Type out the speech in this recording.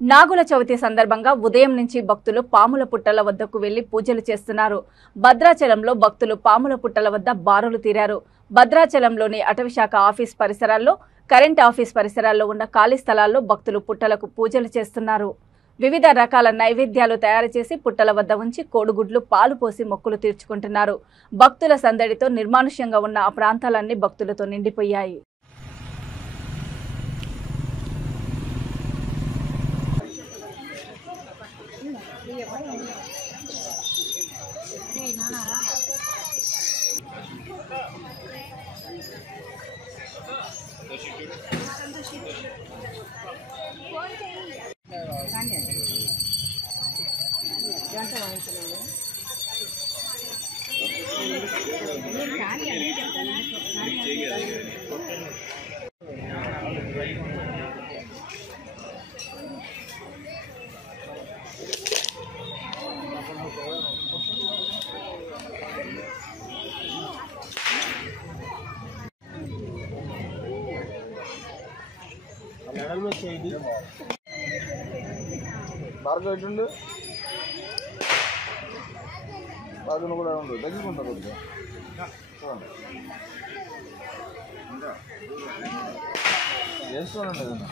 నాగుల చవితి సందర్భంగా ఉదయం నుంచి భక్తులు పాముల పుట్టల వద్దకు వెళ్లి పూజలు చేస్తున్నారు. భద్రాచలంలో భక్తులు పాముల పుట్టల వద్ద బారులు తీరారు. భద్రాచలంలోని అటవీశాఖ ఆఫీస్ పరిసరాల్లో, కరెంట్ ఆఫీస్ పరిసరాల్లో ఉన్న ఖాళీ స్థలాల్లో భక్తులు పుట్టలకు పూజలు చేస్తున్నారు. వివిధ రకాల నైవేద్యాలు తయారు చేసి పుట్టల వద్ద ఉంచి కోడిగుడ్లు, పాలు పోసి మొక్కులు తీర్చుకుంటున్నారు. భక్తుల సందడితో నిర్మానుష్యంగా ఉన్న ఆ ప్రాంతాలన్నీ భక్తులతో నిండిపోయాయి. బాగా ఇటుండు బాగా కూడా ఉండు తగ్గుకుంటా కొద్దిగా చేస్తానండి ఏదన్నా